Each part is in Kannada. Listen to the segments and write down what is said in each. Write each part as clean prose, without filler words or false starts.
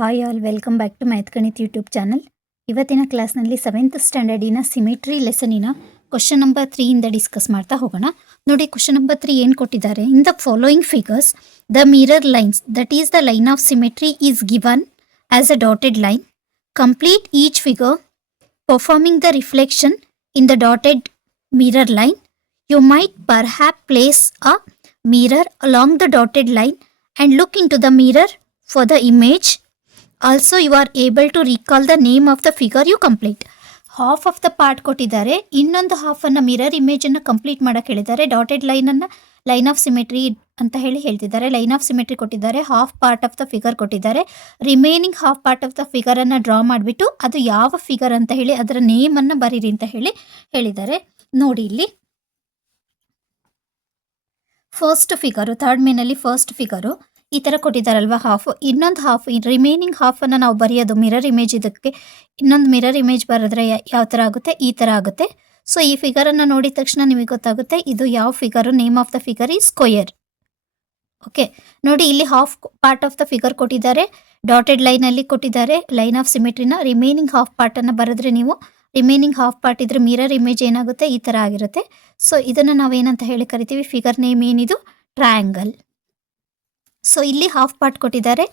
Hi all welcome back to math Ganit YouTube channel. ಇವತ್ತಿನ ಕ್ಲಾಸ್ನಲ್ಲಿ 7th ಸ್ಟ್ಯಾಂಡರ್ಡಿನ ಸಿಮೆಟ್ರಿ ಲೆಸನಿನ ಕ್ವಶನ್ ನಂಬರ್ 3 ಇಂದ ಡಿಸ್ಕಸ್ ಮಾಡ್ತಾ ಹೋಗೋಣ. ನೋಡಿ, ಕ್ವಶನ್ ನಂಬರ್ 3 ಏನು ಕೊಟ್ಟಿದ್ದಾರೆ? In the following figures the mirror lines that is the line of symmetry is given as a dotted line. Complete each figure performing the reflection in the dotted mirror line. You might perhaps place a mirror along the dotted line and look into the mirror for the image. Also, you are able to recall the name of the figure you complete. Half of the part ಕೊಟ್ಟಿದ್ದಾರೆ, ಇನ್ನೊಂದು ಹಾಫನ್ನು ಮಿರರ್ ಇಮೇಜನ್ನು ಕಂಪ್ಲೀಟ್ ಮಾಡೋಕ್ಕೆ ಹೇಳಿದ್ದಾರೆ. ಡಾಟೆಡ್ ಲೈನನ್ನು ಲೈನ್ ಆಫ್ ಸಿಮೆಟ್ರಿ ಅಂತ ಹೇಳ್ತಿದ್ದಾರೆ. ಲೈನ್ ಆಫ್ ಸಿಮೆಟ್ರಿ ಕೊಟ್ಟಿದ್ದಾರೆ, half part of the figure ಕೊಟ್ಟಿದ್ದಾರೆ. Remaining half part of the ಫಿಗರನ್ನು ಡ್ರಾ ಮಾಡಿಬಿಟ್ಟು ಅದು ಯಾವ ಫಿಗರ್ ಅಂತ ಹೇಳಿ ಅದರ ನೇಮನ್ನು ಬರೀರಿ ಅಂತ ಹೇಳಿದ್ದಾರೆ. ನೋಡಿ, ಇಲ್ಲಿ ಫಸ್ಟ್ ಫಿಗರು, ಥರ್ಡ್ ಮೇನಲ್ಲಿ ಫಸ್ಟ್ ಫಿಗರು ಈ ಥರ ಕೊಟ್ಟಿದ್ದಾರಲ್ವ ಹಾಫ್. ಇನ್ನೊಂದು ಹಾಫ್, ರಿಮೈನಿಂಗ್ ಹಾಫನ್ನು ನಾವು ಬರೆಯೋದು ಮಿರರ್ ಇಮೇಜ್. ಇದಕ್ಕೆ ಇನ್ನೊಂದು ಮಿರರ್ ಇಮೇಜ್ ಬರೆದ್ರೆ ಯಾವ ಥರ ಆಗುತ್ತೆ? ಈ ಥರ ಆಗುತ್ತೆ. ಸೊ ಈ ಫಿಗರನ್ನು ನೋಡಿದ ತಕ್ಷಣ ನಿಮಗೆ ಗೊತ್ತಾಗುತ್ತೆ ಇದು ಯಾವ figure. Name of the figure ಈ ಸ್ಕ್ವಯರ್. ಓಕೆ, ನೋಡಿ, ಇಲ್ಲಿ half part of the figure ಕೊಟ್ಟಿದ್ದಾರೆ, ಡಾಟೆಡ್ ಲೈನಲ್ಲಿ ಕೊಟ್ಟಿದ್ದಾರೆ ಲೈನ್ ಆಫ್ ಸಿಮೆಟ್ರಿನ. ರಿಮೈನಿಂಗ್ ಹಾಫ್ ಪಾರ್ಟನ್ನು ಬರೆದ್ರೆ ನೀವು ರಿಮೈನಿಂಗ್ ಹಾಫ್ ಪಾರ್ಟ್ ಇದ್ರೆ ಮಿರರ್ ಇಮೇಜ್ ಏನಾಗುತ್ತೆ? ಈ ಥರ ಆಗಿರುತ್ತೆ. ಸೊ ಇದನ್ನು ನಾವೇನಂತ ಹೇಳಿ ಕರಿತೀವಿ? ಫಿಗರ್ ನೇಮ್ ಏನಿದು? ಟ್ರಯಾಂಗಲ್. ಸೊ ಇಲ್ಲಿ ಹಾಫ್ ಪಾರ್ಟ್ ಕೊಟ್ಟಿದ್ದಾರೆ,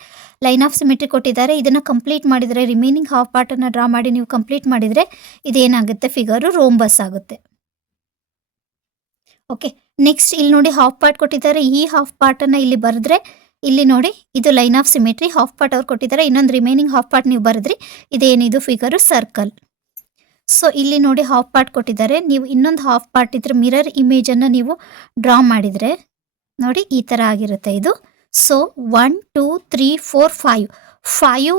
ಲೈನ್ ಆಫ್ ಸಿಮೆಟ್ರಿ ಕೊಟ್ಟಿದ್ದಾರೆ. ಇದನ್ನು ಕಂಪ್ಲೀಟ್ ಮಾಡಿದರೆ, ರಿಮೈನಿಂಗ್ ಹಾಫ್ ಪಾರ್ಟನ್ನು ಡ್ರಾ ಮಾಡಿ ನೀವು ಕಂಪ್ಲೀಟ್ ಮಾಡಿದರೆ ಇದೇನಾಗುತ್ತೆ? ಫಿಗರು ರೋಂಬಸ್ ಆಗುತ್ತೆ. ಓಕೆ, ನೆಕ್ಸ್ಟ್ ಇಲ್ಲಿ ನೋಡಿ, ಹಾಫ್ ಪಾರ್ಟ್ ಕೊಟ್ಟಿದ್ದಾರೆ. ಈ ಹಾಫ್ ಪಾರ್ಟನ್ನು ಇಲ್ಲಿ ಬರೆದ್ರೆ ಇಲ್ಲಿ ನೋಡಿ, ಇದು line of symmetry. Half part ಅವ್ರು ಕೊಟ್ಟಿದ್ದಾರೆ, ಇನ್ನೊಂದು ರಿಮೈನಿಂಗ್ ಹಾಫ್ ಪಾರ್ಟ್ ನೀವು ಬರೆದ್ರಿ, ಇದೇನಿದು? Figure circle. ಸೊ ಇಲ್ಲಿ ನೋಡಿ, ಹಾಫ್ ಪಾರ್ಟ್ ಕೊಟ್ಟಿದ್ದಾರೆ. ನೀವು ಇನ್ನೊಂದು ಹಾಫ್ ಪಾರ್ಟ್ ಇದ್ರೆ ಮಿರರ್ ಇಮೇಜನ್ನು ನೀವು ಡ್ರಾ ಮಾಡಿದರೆ ನೋಡಿ ಈ ಥರ ಆಗಿರುತ್ತೆ ಇದು. ಸೊ 1 2 3 4 5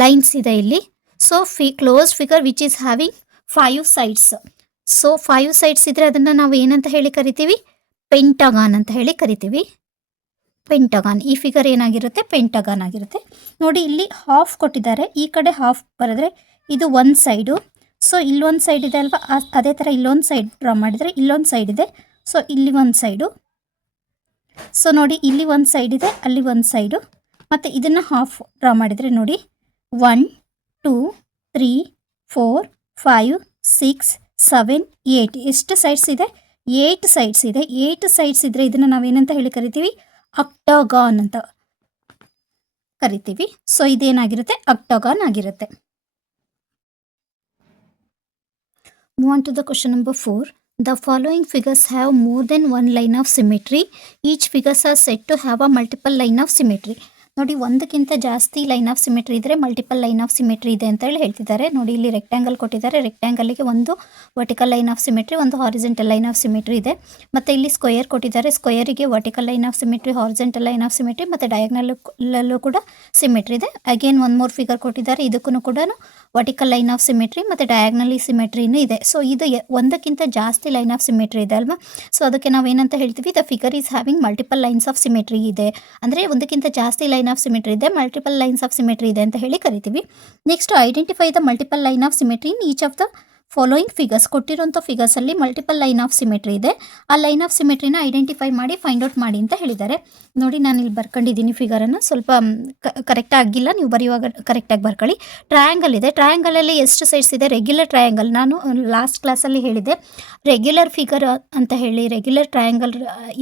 ಲೈನ್ಸ್ ಇದೆ ಇಲ್ಲಿ. So close figure which is having 5 sides. So 5 sides ಇದ್ರೆ ಅದನ್ನು ನಾವು ಏನಂತ ಹೇಳಿ ಕರಿತೀವಿ? ಪೆಂಟಗಾನ್ ಅಂತ ಹೇಳಿ ಕರಿತೀವಿ. ಪೆಂಟಗಾನ್. ಈ ಫಿಗರ್ ಏನಾಗಿರುತ್ತೆ? ಪೆಂಟಗಾನ್ ಆಗಿರುತ್ತೆ. ನೋಡಿ, ಇಲ್ಲಿ ಹಾಫ್ ಕೊಟ್ಟಿದ್ದಾರೆ, ಈ ಕಡೆ ಹಾಫ್ ಬರೆದ್ರೆ ಇದು ಒಂದು ಸೈಡು. ಸೊ ಇಲ್ಲೊಂದು ಸೈಡ್ ಇದೆ ಅಲ್ವಾ, ಅದೇ ಥರ ಇಲ್ಲೊಂದು ಸೈಡ್ ಡ್ರಾ ಮಾಡಿದರೆ ಇಲ್ಲೊಂದು ಸೈಡ್ ಇದೆ. ಸೊ ಇಲ್ಲಿ ಒಂದು ಸೈಡು. ಸೊ ನೋಡಿ, ಇಲ್ಲಿ ಒಂದು ಸೈಡ್ ಇದೆ, ಅಲ್ಲಿ ಒಂದು ಸೈಡು, ಮತ್ತು ಇದನ್ನು ಹಾಫ್ ಡ್ರಾ ಮಾಡಿದರೆ ನೋಡಿ 1 2 3 4 5 6 7 8 ಎಷ್ಟು ಸೈಡ್ಸ್ ಇದೆ? 8 ಸೈಡ್ಸ್ ಇದೆ. 8 ಸೈಡ್ಸ್ ಇದ್ದರೆ ಇದನ್ನು ನಾವೇನಂತ ಹೇಳಿ ಕರಿತೀವಿ? ಅಕ್ಟಾಗಾನ್ ಅಂತ ಕರಿತೀವಿ. ಸೊ ಇದೇನಾಗಿರುತ್ತೆ? ಅಕ್ಟಾಗಾನ್ ಆಗಿರುತ್ತೆ. Move on to the question number 4. The following figures have more than one line of symmetry. Each figures are said to have a multiple line of symmetry. ನೋಡಿ, ಒಂದಕ್ಕಿಂತ ಜಾಸ್ತಿ ಲೈನ್ ಆಫ್ ಸಿಮೆಟ್ರಿ ಇದ್ದರೆ ಮಲ್ಟಿಪಲ್ ಲೈನ್ ಆಫ್ ಸಿಮೆಟ್ರಿ ಇದೆ ಅಂತ ಹೇಳ್ತಿದ್ದಾರೆ. ನೋಡಿ, ಇಲ್ಲಿ ರೆಕ್ಟ್ಯಾಂಗಲ್ ಕೊಟ್ಟಿದ್ದಾರೆ. ರೆಕ್ಟ್ಯಾಂಗಲ್ಗೆ ಒಂದು ವರ್ಟಿಕಲ್ ಲೈನ್ ಆಫ್ ಸಿಮೆಟ್ರಿ, ಒಂದು ಹಾರಿಜೆಂಟಲ್ ಲೈನ್ ಆಫ್ ಸಿಮೆಟ್ರಿ ಇದೆ. ಮತ್ತು ಇಲ್ಲಿ ಸ್ಕ್ವಯರ್ ಕೊಟ್ಟಿದ್ದಾರೆ. ಸ್ಕ್ವಯರಿಗೆ vertical line of symmetry, horizontal line of symmetry ಮತ್ತು ಡಯಾಗ್ನಲ್ಲೂ ಕೂಡ ಸಿಮೆಟ್ರಿ ಇದೆ. ಅಗೇನ್ ಒಂದು ಮೂರು ಫಿಗರ್ ಕೊಟ್ಟಿದ್ದಾರೆ, ಇದಕ್ಕೂ ಕೂಡ ವರ್ಟಿಕಲ್ ಲೈನ್ ಆಫ್ ಸಿಮೆಟ್ರಿ ಮತ್ತು ಡಯಾಗ್ನಲಿ ಸಿಮೆಟ್ರಿನೂ ಇದೆ. ಸೊ ಇದು ಒಂದಕ್ಕಿಂತ ಜಾಸ್ತಿ ಲೈನ್ ಆಫ್ ಸಿಮೆಟ್ರಿ ಇದೆ ಅಲ್ವಾ. ಸೊ ಅದಕ್ಕೆ ನಾವು ಏನಂತ ಹೇಳ್ತೀವಿ? The figure is having multiple lines of symmetry ಇದೆ. ಅಂದರೆ ಒಂದಕ್ಕಿಂತ ಜಾಸ್ತಿ ಲೈನ್ ಆಫ್ ಸಿಮೆಟ್ರಿ ಇದೆ, ಮಲ್ಟಿಪಲ್ ಲೈನ್ಸ್ ಆಫ್ ಸಿಮೆಟ್ರಿ ಇದೆ ಅಂತ ಹೇಳಿ ಕರಿತೀವಿ. Next, identify the multiple line of symmetry in each of the following figures. ಕೊಟ್ಟಿರೋಂಥ ಫಿಗರ್ಸಲ್ಲಿ ಮಲ್ಟಿಪಲ್ ಲೈನ್ ಆಫ್ ಸಿಮೆಟ್ರಿ ಇದೆ. ಆ ಲೈನ್ ಆಫ್ ಸಿಮೆಟ್ರಿನ ಐಡೆಂಟಿಫೈ ಮಾಡಿ ಫೈಂಡ್ ಔಟ್ ಮಾಡಿ ಅಂತ ಹೇಳಿದ್ದಾರೆ. ನೋಡಿ, ನಾನು ಇಲ್ಲಿ ಬರ್ಕೊಂಡಿದ್ದೀನಿ ಫಿಗರನ್ನು. ಸ್ವಲ್ಪ ಕರೆಕ್ಟ್ ಆಗಿಲ್ಲ, ನೀವು ಬರೆಯುವಾಗ ಕರೆಕ್ಟಾಗಿ ಬರ್ಕೊಳ್ಳಿ. ಟ್ರಯಾಂಗಲ್ ಇದೆ. ಟ್ರಯಾಂಗಲಲ್ಲಿ ಎಷ್ಟು ಸೈಡ್ಸ್ ಇದೆ? Regular triangle. ನಾನು ಲಾಸ್ಟ್ ಕ್ಲಾಸಲ್ಲಿ ಹೇಳಿದೆ ರೆಗ್ಯುಲರ್ ಫಿಗರ್ ಅಂತ ಹೇಳಿ. ರೆಗ್ಯುಲರ್ ಟ್ರಯಾಂಗಲ್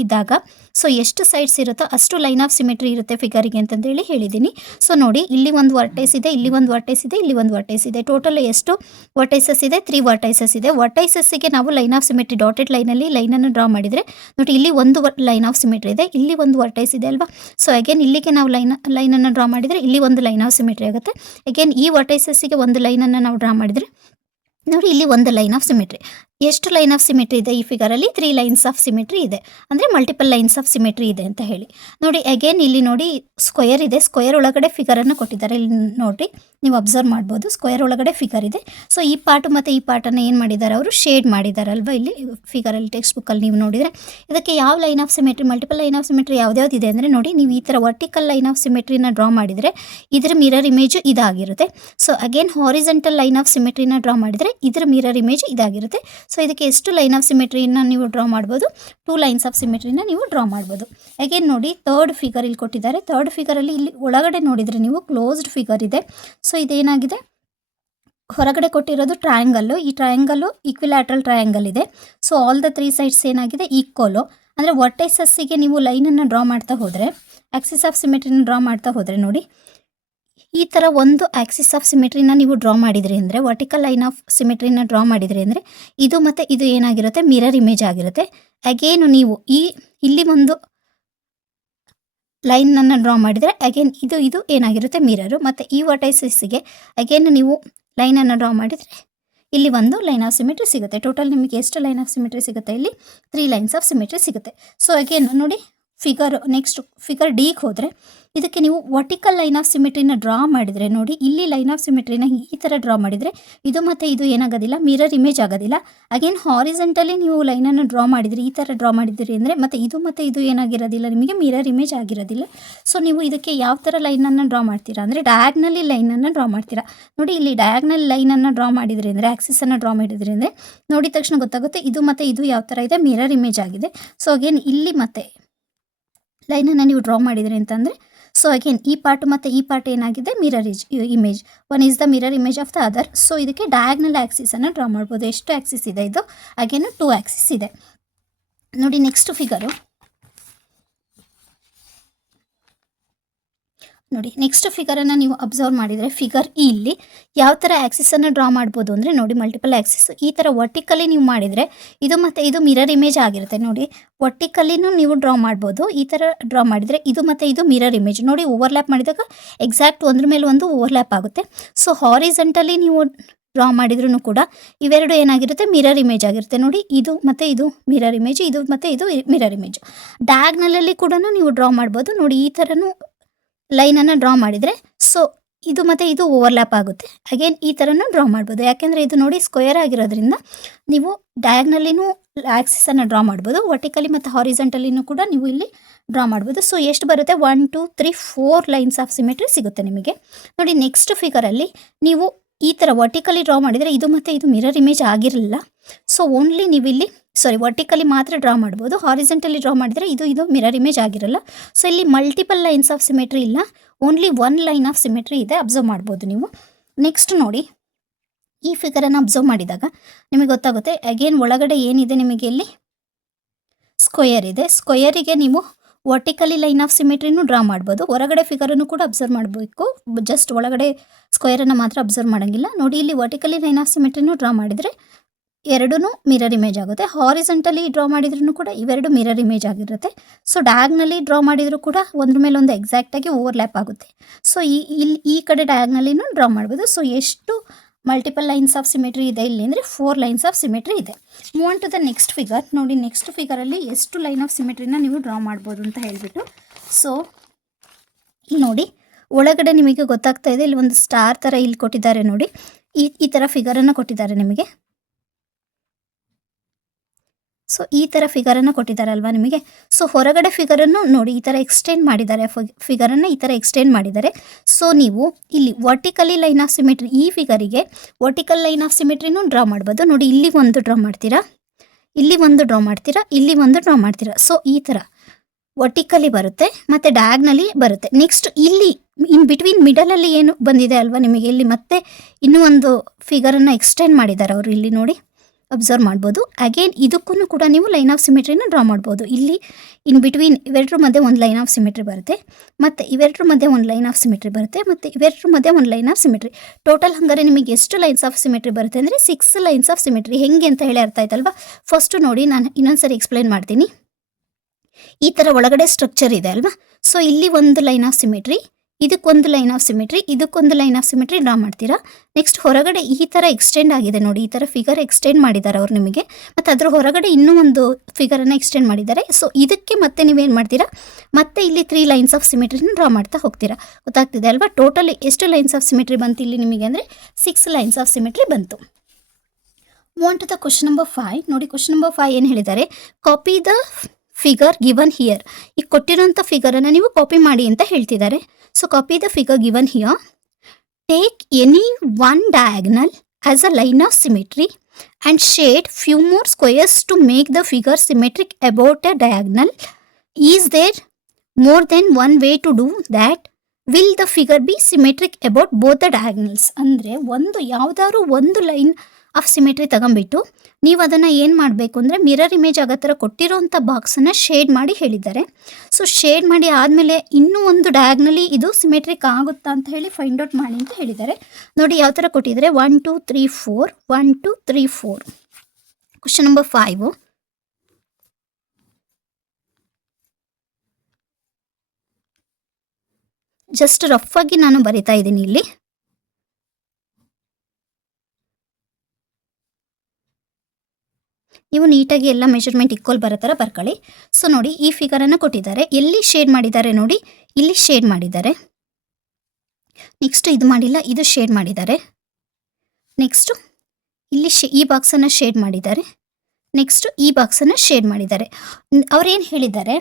ಇದ್ದಾಗ ಸೊ ಎಷ್ಟು ಸೈಡ್ಸ್ ಇರುತ್ತೋ ಅಷ್ಟು ಲೈನ್ ಆಫ್ ಸಿಮೆಟ್ರಿ ಇರುತ್ತೆ ಫಿಗರಿಗೆ ಅಂತಂದೇಳಿ ಹೇಳಿದ್ದೀನಿ. ಸೊ ನೋಡಿ, ಇಲ್ಲಿ ಒಂದು ವರ್ಟೈಸ್ ಇದೆ, ಇಲ್ಲಿ ಒಂದು ವರ್ಟೈಸ್ ಇದೆ, ಇಲ್ಲಿ ಒಂದು ವರ್ಟೈಸ್ ಇದೆ. ಟೋಟಲ್ ಎಷ್ಟು ವರ್ಟೈಸಸ್ ಇದೆ? 3 ವರ್ಟೈಸಸ್ ಇದೆ. ವರ್ಟೈಸಸ್ಸಿಗೆ ನಾವು ಲೈನ್ ಆಫ್ ಸಿಮೆಟ್ರಿ ಡಾಟೆಡ್ ಲೈನಲ್ಲಿ ಲೈನನ್ನು ಡ್ರಾ ಮಾಡಿದರೆ ನೋಡಿ, ಇಲ್ಲಿ ಒಂದು ಲೈನ್ ಆಫ್ ಸಿಮೆಟ್ರಿ ಇದೆ, ಇಲ್ಲಿ ಒಂದು ವರ್ಟೈಸ್ ಇದೆ ಅಲ್ವಾ. ಸೊ ಅಗೇನ್ ಇಲ್ಲಿಗೆ ನಾವು ಲೈನನ್ನು ಡ್ರಾ ಮಾಡಿದರೆ ಇಲ್ಲಿ ಒಂದು ಲೈನ್ ಆಫ್ ಸಿಮೆಟ್ರಿ ಆಗುತ್ತೆ. ಅಗೇನ್ ಈ ವರ್ಟೈಸಸ್ಸಿಗೆ ಒಂದು ಲೈನನ್ನು ನಾವು ಡ್ರಾ ಮಾಡಿದರೆ ನೋಡಿ, ಇಲ್ಲಿ ಒಂದು ಲೈನ್ ಆಫ್ ಸಿಮೆಟ್ರಿ. ಎಷ್ಟು ಲೈನ್ ಆಫ್ ಸಿಮೆಟ್ರಿ ಇದೆ ಈ ಫಿಗರಲ್ಲಿ? 3 ಲೈನ್ಸ್ ಆಫ್ ಸಿಮೆಟ್ರಿ ಇದೆ. ಅಂದರೆ ಮಲ್ಟಿಪಲ್ ಲೈನ್ಸ್ ಆಫ್ ಸಿಮೆಟ್ರಿ ಇದೆ ಅಂತ ಹೇಳಿ. ನೋಡಿ, ಅಗೇನ್ ಇಲ್ಲಿ ನೋಡಿ, ಸ್ಕ್ವಯರ್ ಇದೆ. ಸ್ಕ್ವಯರ್ ಒಳಗಡೆ ಫಿಗರನ್ನು ಕೊಟ್ಟಿದ್ದಾರೆ. ಇಲ್ಲಿ ನೋಡಿ, ನೀವು ಅಬ್ಸರ್ವ್ ಮಾಡ್ಬೋದು, ಸ್ಕ್ವಯರ್ ಒಳಗಡೆ ಫಿಗರ್ ಇದೆ. ಸೊ ಈ ಪಾರ್ಟು ಮತ್ತು ಈ ಪಾರ್ಟನ್ನು ಏನು ಮಾಡಿದ್ದಾರೆ ಅವರು? ಶೇಡ್ ಮಾಡಿದ್ದಾರೆ ಅಲ್ವಾ. ಇಲ್ಲಿ ಫಿಗರಲ್ಲಿ ಟೆಕ್ಸ್ಟ್ ಬುಕ್ಕಲ್ಲಿ ನೀವು ನೋಡಿದರೆ ಇದಕ್ಕೆ ಯಾವ line of symmetry, multiple line of symmetry ಯಾವ್ದು ಇದೆ ಅಂದರೆ ನೋಡಿ, ನೀವು ಈ ಥರ ವರ್ಟಿಕಲ್ ಲೈನ್ ಆಫ್ ಸಿಮೆಟ್ರಿನ ಡ್ರಾ ಮಾಡಿದರೆ ಇದರ ಮಿರರ್ ಇಮೇಜು ಇದಾಗಿರುತ್ತೆ. So again horizontal line of ಸಿಮೆಟ್ರಿನ ಡ್ರಾ ಮಾಡಿದರೆ ಇದರ ಮಿರರ್ ಇಮೇಜ್ ಇದಾಗಿರುತ್ತೆ. ಸೊ ಇದಕ್ಕೆ ಎಷ್ಟು ಲೈನ್ ಆಫ್ ಸಿಮೆಟ್ರಿನ ನೀವು ಡ್ರಾ ಮಾಡ್ಬೋದು, 2 ಲೈನ್ಸ್ ಆಫ್ ಸಿಮೆಟ್ರಿನ ನೀವು ಡ್ರಾ ಮಾಡ್ಬೋದು. ಅಗೇನ್ ನೋಡಿ ಥರ್ಡ್ ಫಿಗರ್ ಇಲ್ಲಿ ಕೊಟ್ಟಿದ್ದಾರೆ. ಥರ್ಡ್ ಫಿಗರಲ್ಲಿ ಇಲ್ಲಿ ಒಳಗಡೆ ನೋಡಿದರೆ ನೀವು ಕ್ಲೋಸ್ಡ್ ಫಿಗರ್ ಇದೆ. ಸೊ ಇದೇನಾಗಿದೆ, ಹೊರಗಡೆ ಕೊಟ್ಟಿರೋದು ಟ್ರಯಾಂಗಲ್ಲು. ಈ ಟ್ರಯಾಂಗಲ್ಲು ಈಕ್ವಿಲ್ಯಾಟ್ರಲ್ ಟ್ರಯಾಂಗಲ್ ಇದೆ. ಸೊ ಆಲ್ ದ 3 ಸೈಡ್ಸ್ ಏನಾಗಿದೆ ಈಕ್ವಲು. ಅಂದರೆ ವರ್ಟೈಸಸ್ಸಿಗೆ ನೀವು ಲೈನನ್ನು ಡ್ರಾ ಮಾಡ್ತಾ ಹೋದರೆ, ಆಕ್ಸಿಸ್ ಆಫ್ ಸಿಮೆಟ್ರಿನ ಡ್ರಾ ಮಾಡ್ತಾ ಹೋದರೆ ನೋಡಿ, ಈ ಥರ ಒಂದು ಆಕ್ಸಿಸ್ ಆಫ್ ಸಿಮೆಟ್ರಿನ ನೀವು ಡ್ರಾ ಮಾಡಿದ್ರಿ ಅಂದರೆ, ವರ್ಟಿಕಲ್ ಲೈನ್ ಆಫ್ ಸಿಮೆಟ್ರಿನ ಡ್ರಾ ಮಾಡಿದ್ರಿ ಅಂದರೆ ಇದು ಮತ್ತು ಇದು ಏನಾಗಿರುತ್ತೆ, ಮಿರರ್ ಇಮೇಜ್ ಆಗಿರುತ್ತೆ. ಅಗೇನು ನೀವು ಇಲ್ಲಿ ಒಂದು ಲೈನನ್ನು ಡ್ರಾ ಮಾಡಿದರೆ ಅಗೇನ್ ಇದು ಏನಾಗಿರುತ್ತೆ, ಮಿರರು. ಮತ್ತು ಈ ವರ್ಟೈಸಸ್ಸಿಗೆ ಅಗೇನ್ ನೀವು ಲೈನನ್ನು ಡ್ರಾ ಮಾಡಿದರೆ ಇಲ್ಲಿ ಒಂದು ಲೈನ್ ಆಫ್ ಸಿಮೆಟ್ರಿ ಸಿಗುತ್ತೆ. ಟೋಟಲ್ ನಿಮಗೆ ಎಷ್ಟು ಲೈನ್ ಆಫ್ ಸಿಮೆಟ್ರಿ ಸಿಗುತ್ತೆ, ಇಲ್ಲಿ 3 ಲೈನ್ಸ್ ಆಫ್ ಸಿಮೆಟ್ರಿ ಸಿಗುತ್ತೆ. ಸೊ ಅಗೇನ್ ನೋಡಿ ನೆಕ್ಸ್ಟ್ ಫಿಗರ್ ಡಿಗೆ ಹೋದರೆ ಇದಕ್ಕೆ ನೀವು ವರ್ಟಿಕಲ್ ಲೈನ್ ಆಫ್ ಸಿಮೆಟ್ರಿನ ಡ್ರಾ ಮಾಡಿದರೆ ನೋಡಿ, ಇಲ್ಲಿ ಲೈನ್ ಆಫ್ ಸಿಮೆಟ್ರಿನ ಈ ಥರ ಡ್ರಾ ಮಾಡಿದರೆ ಇದು ಮತ್ತು ಇದು ಏನಾಗೋದಿಲ್ಲ, ಮಿರರ್ ಇಮೇಜ್ ಆಗೋದಿಲ್ಲ. ಅಗೇನ್ ಹಾರಿಜೆಂಟಲಿ ನೀವು ಲೈನನ್ನು ಡ್ರಾ ಮಾಡಿದರೆ, ಈ ಥರ ಡ್ರಾ ಮಾಡಿದ್ದೀರಿ ಅಂದರೆ ಮತ್ತು ಇದು ಏನಾಗಿರೋದಿಲ್ಲ, ನಿಮಗೆ ಮಿರರ್ ಇಮೇಜ್ ಆಗಿರೋದಿಲ್ಲ. ಸೊ ನೀವು ಇದಕ್ಕೆ ಯಾವ ಥರ ಲೈನನ್ನು ಡ್ರಾ ಮಾಡ್ತೀರಾ ಅಂದರೆ ಡಯಾಗ್ನಲಿ ಲೈನನ್ನು ಡ್ರಾ ಮಾಡ್ತೀರಾ. ನೋಡಿ ಇಲ್ಲಿ ಡಯಾಗ್ನಲ್ ಲೈನನ್ನು ಡ್ರಾ ಮಾಡಿದ್ರಿ ಅಂದರೆ, ಆಕ್ಸಿಸನ್ನು ಡ್ರಾ ಮಾಡಿದ್ರಿ ಅಂದರೆ ನೋಡಿದ ತಕ್ಷಣ ಗೊತ್ತಾಗುತ್ತೆ ಇದು ಮತ್ತು ಇದು ಯಾವ ಥರ ಇದೆ, ಮಿರರ್ ಇಮೇಜ್ ಆಗಿದೆ. ಸೊ ಅಗೇನ್ ಇಲ್ಲಿ ಮತ್ತೆ ಲೈನನ್ನು ನೀವು ಡ್ರಾ ಮಾಡಿದ್ರಿ ಅಂತಂದರೆ, ಸೊ ಅಗೇನ್ ಈ ಪಾರ್ಟ್ ಮತ್ತು ಈ ಪಾರ್ಟ್ ಏನಾಗಿದೆ, mirror image. One is the mirror image of the other. So ಇದಕ್ಕೆ ಡಯಾಗ್ನಲ್ ಆಕ್ಸಿಸನ್ನು ಡ್ರಾ ಮಾಡ್ಬೋದು. ಎಷ್ಟು ಆಕ್ಸಿಸ್ ಇದೆ ಇದು, ಅಗೇನು 2 ಆಕ್ಸಿಸ್ ಇದೆ. ನೋಡಿ ನೆಕ್ಸ್ಟ್ ಫಿಗರು ನೋಡಿ, ನೆಕ್ಸ್ಟ್ ಫಿಗರನ್ನು ನೀವು ಅಬ್ಸರ್ವ್ ಮಾಡಿದರೆ ಫಿಗರ್ ಇಲ್ಲಿ ಯಾವ ಥರ ಆ್ಯಕ್ಸಿಸನ್ನು ಡ್ರಾ ಮಾಡ್ಬೋದು ಅಂದರೆ ನೋಡಿ, ಮಲ್ಟಿಪಲ್ ಆ್ಯಕ್ಸಿಸ್ ಈ ಥರ ವರ್ಟಿಕಲಿ ನೀವು ಮಾಡಿದರೆ ಇದು ಮತ್ತು ಇದು ಮಿರರ್ ಇಮೇಜ್ ಆಗಿರುತ್ತೆ. ನೋಡಿ ವರ್ಟಿಕಲಿನೂ ನೀವು ಡ್ರಾ ಮಾಡ್ಬೋದು. ಈ ಥರ ಡ್ರಾ ಮಾಡಿದರೆ ಇದು ಮತ್ತು ಇದು ಮಿರರ್ ಇಮೇಜ್. ನೋಡಿ ಓವರ್ಲ್ಯಾಪ್ ಮಾಡಿದಾಗ ಎಕ್ಸಾಕ್ಟ್ ಒಂದ್ರ ಮೇಲೆ ಒಂದು ಓವರ್ಲ್ಯಾಪ್ ಆಗುತ್ತೆ. ಸೊ ಹಾರಿಜೆಂಟಲಿ ನೀವು ಡ್ರಾ ಮಾಡಿದ್ರೂ ಕೂಡ ಇವೆರಡು ಏನಾಗಿರುತ್ತೆ, ಮಿರರ್ ಇಮೇಜ್ ಆಗಿರುತ್ತೆ. ನೋಡಿ ಇದು ಮತ್ತು ಇದು ಮಿರರ್ ಇಮೇಜ್, ಇದು ಮತ್ತು ಇದು ಮಿರರ್ ಇಮೇಜ್. ಡಯಾಗ್ನಲಲ್ಲಿ ಕೂಡ ನೀವು ಡ್ರಾ ಮಾಡ್ಬೋದು. ನೋಡಿ ಈ ಥರನೂ ಲೈನನ್ನು ಡ್ರಾ ಮಾಡಿದರೆ ಸೊ ಇದು ಮತ್ತು ಇದು ಓವರ್ಲ್ಯಾಪ್ ಆಗುತ್ತೆ. ಅಗೇನ್ ಈ ಥರನೂ ಡ್ರಾ ಮಾಡ್ಬೋದು. ಯಾಕೆಂದರೆ ಇದು ನೋಡಿ ಸ್ಕ್ವೇರ್ ಆಗಿರೋದ್ರಿಂದ ನೀವು ಡಯಾಗ್ನಲಿನೂ ಆ್ಯಕ್ಸಿಸನ್ನು ಡ್ರಾ ಮಾಡ್ಬೋದು, ವರ್ಟಿಕಲಿ ಮತ್ತು ಹಾರಿಜೆಂಟಲಿನೂ ಕೂಡ ನೀವು ಇಲ್ಲಿ ಡ್ರಾ ಮಾಡ್ಬೋದು. ಸೊ ಎಷ್ಟು ಬರುತ್ತೆ, 1 2 3 4 ಲೈನ್ಸ್ ಆಫ್ ಸಿಮೆಟ್ರಿ ಸಿಗುತ್ತೆ ನಿಮಗೆ. ನೋಡಿ ನೆಕ್ಸ್ಟ್ ಫಿಗರಲ್ಲಿ ನೀವು ಈ ಥರ ವರ್ಟಿಕಲಿ ಡ್ರಾ ಮಾಡಿದರೆ ಇದು ಮತ್ತು ಇದು ಮಿರರ್ ಇಮೇಜ್ ಆಗಿರಲಿಲ್ಲ. ಸೊ ಓನ್ಲಿ ನೀವು ಇಲ್ಲಿ ವರ್ಟಿಕಲಿ ಮಾತ್ರ ಡ್ರಾ ಮಾಡ್ಬೋದು. ಹಾರಿಜೆಂಟಲಿ ಡ್ರಾ ಮಾಡಿದರೆ ಇದು ಮಿರರ್ ಇಮೇಜ್ ಆಗಿರಲ್ಲ. ಸೊ ಇಲ್ಲಿ ಮಲ್ಟಿಪಲ್ ಲೈನ್ಸ್ ಆಫ್ ಸಿಮೆಟ್ರಿ ಇಲ್ಲ, ಓನ್ಲಿ 1 ಲೈನ್ ಆಫ್ ಸಿಮೆಟ್ರಿ ಇದೆ. ಅಬ್ಸರ್ವ್ ಮಾಡ್ಬೋದು ನೀವು. ನೆಕ್ಸ್ಟ್ ನೋಡಿ ಈ ಫಿಗರನ್ನು ಅಬ್ಸರ್ವ್ ಮಾಡಿದಾಗ ನಿಮಗೆ ಗೊತ್ತಾಗುತ್ತೆ. ಅಗೇನ್ ಒಳಗಡೆ ಏನಿದೆ ನಿಮಗೆ ಇಲ್ಲಿ ಸ್ಕ್ವೇರ್ ಇದೆ. ಸ್ಕ್ವೇರಿಗೆ ನೀವು ವರ್ಟಿಕಲಿ ಲೈನ್ ಆಫ್ ಸಿಮೆಟ್ರಿನೂ ಡ್ರಾ ಮಾಡ್ಬೋದು. ಹೊರಗಡೆ ಫಿಗರನ್ನು ಕೂಡ ಅಬ್ಸರ್ವ್ ಮಾಡಬೇಕು, ಜಸ್ಟ್ ಒಳಗಡೆ ಸ್ಕ್ವೇರನ್ನು ಮಾತ್ರ ಅಬ್ಸರ್ವ್ ಮಾಡೋಂಗಿಲ್ಲ. ನೋಡಿ ಇಲ್ಲಿ ವರ್ಟಿಕಲಿ ಲೈನ್ ಆಫ್ ಸಿಮೆಟ್ರಿನೂ ಡ್ರಾ ಮಾಡಿದರೆ ಎರಡೂ ಮಿರರ್ ಇಮೇಜ್ ಆಗುತ್ತೆ. ಹಾರಿಜೆಂಟಲಿ ಡ್ರಾ ಮಾಡಿದ್ರೂ ಕೂಡ ಇವೆರಡು ಮಿರರ್ ಇಮೇಜ್ ಆಗಿರುತ್ತೆ. ಸೊ ಡಯಾಗ್ನಲಿ ಡ್ರಾ ಮಾಡಿದರೂ ಕೂಡ ಒಂದ್ರ ಮೇಲೆ ಒಂದು ಎಕ್ಸಾಕ್ಟಾಗಿ ಓವರ್ಲ್ಯಾಪ್ ಆಗುತ್ತೆ. ಸೊ ಈ ಕಡೆ ಡಯಾಗ್ನಲಿನೂ ಡ್ರಾ ಮಾಡ್ಬೋದು. ಸೊ ಎಷ್ಟು ಮಲ್ಟಿಪಲ್ ಲೈನ್ಸ್ ಆಫ್ ಸಿಮೆಟ್ರಿ ಇದೆ ಇಲ್ಲಿ ಅಂದರೆ 4 ಲೈನ್ಸ್ ಆಫ್ ಸಿಮೆಟ್ರಿ ಇದೆ. Move on to the next figure. ನೋಡಿ ನೆಕ್ಸ್ಟ್ ಫಿಗರಲ್ಲಿ ಎಷ್ಟು ಲೈನ್ ಆಫ್ ಸಿಮೆಟ್ರಿನ ನೀವು ಡ್ರಾ ಮಾಡ್ಬೋದು ಅಂತ ಹೇಳಿಬಿಟ್ಟು. ಸೊ ಇಲ್ಲಿ ನೋಡಿ ಒಳಗಡೆ ನಿಮಗೆ ಗೊತ್ತಾಗ್ತಾ ಇದೆ, ಇಲ್ಲಿ ಒಂದು ಸ್ಟಾರ್ ಥರ ಇಲ್ಲಿ ಕೊಟ್ಟಿದ್ದಾರೆ ನೋಡಿ, ಈ ಥರ ಫಿಗರನ್ನು ಕೊಟ್ಟಿದ್ದಾರೆ ನಿಮಗೆ. ಸೊ ಈ ಥರ ಫಿಗರನ್ನು ಕೊಟ್ಟಿದ್ದಾರೆ ಅಲ್ವಾ ನಿಮಗೆ. ಸೊ ಹೊರಗಡೆ ಫಿಗರನ್ನು ನೋಡಿ ಈ ಥರ ಎಕ್ಸ್ಟೆಂಡ್ ಮಾಡಿದ್ದಾರೆ, ಫಿಗರನ್ನು ಈ ಥರ ಎಕ್ಸ್ಟೆಂಡ್ ಮಾಡಿದ್ದಾರೆ. ಸೊ ನೀವು ಇಲ್ಲಿ ವರ್ಟಿಕಲಿ ಲೈನ್ ಆಫ್ ಸಿಮೆಟ್ರಿ, ಈ ಫಿಗರಿಗೆ ವರ್ಟಿಕಲ್ ಲೈನ್ ಆಫ್ ಸಿಮೆಟ್ರಿನೂ ಡ್ರಾ ಮಾಡ್ಬೋದು. ನೋಡಿ ಇಲ್ಲಿ ಒಂದು ಡ್ರಾ ಮಾಡ್ತೀರಾ, ಇಲ್ಲಿ ಒಂದು ಡ್ರಾ ಮಾಡ್ತೀರಾ, ಇಲ್ಲಿ ಒಂದು ಡ್ರಾ ಮಾಡ್ತೀರಾ. ಸೊ ಈ ಥರ ವರ್ಟಿಕಲಿ ಬರುತ್ತೆ ಮತ್ತು ಡಯಾಗ್ನಲಿ ಬರುತ್ತೆ. ನೆಕ್ಸ್ಟ್ ಇಲ್ಲಿ ಇನ್ ಬಿಟ್ವೀನ್ ಮಿಡಲಲ್ಲಿ ಏನು ಬಂದಿದೆ ಅಲ್ವಾ ನಿಮಗೆ, ಇಲ್ಲಿ ಮತ್ತೆ ಇನ್ನೂ ಒಂದು ಫಿಗರನ್ನು ಎಕ್ಸ್ಟೆಂಡ್ ಮಾಡಿದ್ದಾರೆ ಅವರು, ಇಲ್ಲಿ ನೋಡಿ ಅಬ್ಸರ್ವ್ ಮಾಡ್ಬೋದು. ಅಗೇನ್ ಇದಕ್ಕೂ ಕೂಡ ನೀವು ಲೈನ್ ಆಫ್ ಸಿಮೆಟ್ರಿನ ಡ್ರಾ ಮಾಡ್ಬೋದು. ಇಲ್ಲಿ ಇನ್ ಬಿಟ್ವೀನ್ ಇವೆರಡರ ಮಧ್ಯೆ ಒಂದು ಲೈನ್ ಆಫ್ ಸಿಮೆಟ್ರಿ ಬರುತ್ತೆ, ಮತ್ತು ಇವೆರಡರ ಮಧ್ಯೆ ಒಂದು ಲೈನ್ ಆಫ್ ಸಿಮೆಟ್ರಿ ಬರುತ್ತೆ, ಮತ್ತು ಇವೆರಡರ ಮಧ್ಯೆ ಒಂದು ಲೈನ್ ಆಫ್ ಸಿಮೆಟ್ರಿ. ಟೋಟಲ್ ಹಂಗಾರೆ ನಿಮಗೆ ಎಷ್ಟು ಲೈನ್ಸ್ ಆಫ್ ಸಿಮೆಟ್ರಿ ಬರುತ್ತೆ ಅಂದರೆ 6 ಲೈನ್ಸ್ ಆಫ್ ಸಿಮೆಟ್ರಿ. ಹೆಂಗೆ ಅಂತ ಹೇಳಿ ಅರ್ಥ ಆಯ್ತಲ್ವಾ. ಫಸ್ಟು ನೋಡಿ ನಾನು ಇನ್ನೊಂದ್ಸರಿ ಎಕ್ಸ್ಪ್ಲೈನ್ ಮಾಡ್ತೀನಿ. ಈ ಥರ ಒಳಗಡೆ ಸ್ಟ್ರಕ್ಚರ್ ಇದೆ ಅಲ್ವಾ. ಸೊ ಇಲ್ಲಿ ಒಂದು ಲೈನ್ ಆಫ್ ಸಿಮೆಟ್ರಿ, ಇದಕ್ಕೊಂದು ಲೈನ್ ಆಫ್ ಸಿಮೆಟ್ರಿ, ಇದಕ್ಕೊಂದು ಲೈನ್ ಆಫ್ ಸಿಮೆಟ್ರಿ ಡ್ರಾ ಮಾಡ್ತೀರಾ. ನೆಕ್ಸ್ಟ್ ಹೊರಗಡೆ ಈ ಥರ ಎಕ್ಸ್ಟೆಂಡ್ ಆಗಿದೆ ನೋಡಿ, ಈ ಥರ ಫಿಗರ್ ಎಕ್ಸ್ಟೆಂಡ್ ಮಾಡಿದ್ದಾರೆ ಅವ್ರು ನಿಮಗೆ, ಮತ್ತು ಅದ್ರ ಹೊರಗಡೆ ಇನ್ನೂ ಒಂದು ಫಿಗರನ್ನು ಎಕ್ಸ್ಟೆಂಡ್ ಮಾಡಿದ್ದಾರೆ. ಸೊ ಇದಕ್ಕೆ ಮತ್ತೆ ನೀವೇನು ಮಾಡ್ತೀರಾ, ಮತ್ತೆ ಇಲ್ಲಿ 3 ಲೈನ್ಸ್ ಆಫ್ ಸಿಮೆಟ್ರಿನ ಡ್ರಾ ಮಾಡ್ತಾ ಹೋಗ್ತೀರಾ. ಗೊತ್ತಾಗ್ತಿದೆ ಅಲ್ವಾ. ಟೋಟಲಿ ಎಷ್ಟು ಲೈನ್ಸ್ ಆಫ್ ಸಿಮೆಟ್ರಿ ಬಂತು ಇಲ್ಲಿ ನಿಮಗೆ ಅಂದರೆ 6 ಲೈನ್ಸ್ ಆಫ್ ಸಿಮೆಟ್ರಿ ಬಂತು. Move on to the question number 5. ನೋಡಿ ಕ್ವಶನ್ ನಂಬರ್ 5 ಏನು ಹೇಳಿದ್ದಾರೆ, copy the figure given here. ಈ ಕೊಟ್ಟಿರೋಂಥ ಫಿಗರನ್ನು ನೀವು ಕಾಪಿ ಮಾಡಿ ಅಂತ ಹೇಳ್ತಿದ್ದಾರೆ. So copy the figure given here. Take any one diagonal as a line of symmetry and shade few more squares to make the figure symmetric about a diagonal. Is there more than one way to do that? Will the figure be symmetric about both the diagonals? ಅಂದರೆ ಒಂದು ಯಾವುದಾದ್ರು ಒಂದು ಲೈನ್ ಆಫ್ ಸಿಮೆಟ್ರಿ ತಗೊಂಬಿಟ್ಟು ನೀವು ಅದನ್ನು ಏನು ಮಾಡಬೇಕು ಅಂದರೆ ಮಿರರ್ ಇಮೇಜ್ ಆಗೋ ಥರ ಕೊಟ್ಟಿರೋಂಥ ಬಾಕ್ಸನ್ನು ಶೇಡ್ ಮಾಡಿ ಹೇಳಿದ್ದಾರೆ. ಸೊ ಶೇಡ್ ಮಾಡಿ ಆದಮೇಲೆ ಇನ್ನೂ ಒಂದು ಡಯಾಗ್ನಲಿ ಇದು ಸಿಮೆಟ್ರಿಕ್ ಆಗುತ್ತಾ ಅಂತ ಹೇಳಿ ಫೈಂಡ್ ಔಟ್ ಮಾಡಿ ಅಂತ ಹೇಳಿದ್ದಾರೆ. ನೋಡಿ ಯಾವ ಥರ ಕೊಟ್ಟಿದ್ದಾರೆ, 1 2 3 4 1 2 3 4. Question number 5. ಜಸ್ಟ್ ರಫ್ ಆಗಿ ನಾನು ಬರಿತಾ ಇದ್ದೀನಿ ಇಲ್ಲಿ. ನೀವು ನೀಟಾಗಿ ಎಲ್ಲ ಮೆಜರ್ಮೆಂಟ್ ಈಕ್ವಲ್ ಬರೋ ಥರ ಬರ್ಕೊಳ್ಳಿ. ಸೊ ನೋಡಿ ಈ ಫಿಗರನ್ನು ಕೊಟ್ಟಿದ್ದಾರೆ, ಎಲ್ಲಿ ಶೇಡ್ ಮಾಡಿದ್ದಾರೆ ನೋಡಿ, ಇಲ್ಲಿ ಶೇಡ್ ಮಾಡಿದ್ದಾರೆ. ನೆಕ್ಸ್ಟ್ ಇದು ಮಾಡಿಲ್ಲ, ಇದು ಶೇಡ್ ಮಾಡಿದ್ದಾರೆ. ನೆಕ್ಸ್ಟು ಇಲ್ಲಿ ಈ ಬಾಕ್ಸನ್ನು ಶೇಡ್ ಮಾಡಿದ್ದಾರೆ. ನೆಕ್ಸ್ಟು ಈ ಬಾಕ್ಸನ್ನು ಶೇಡ್ ಮಾಡಿದ್ದಾರೆ. ಅವ್ರೇನು ಹೇಳಿದ್ದಾರೆ,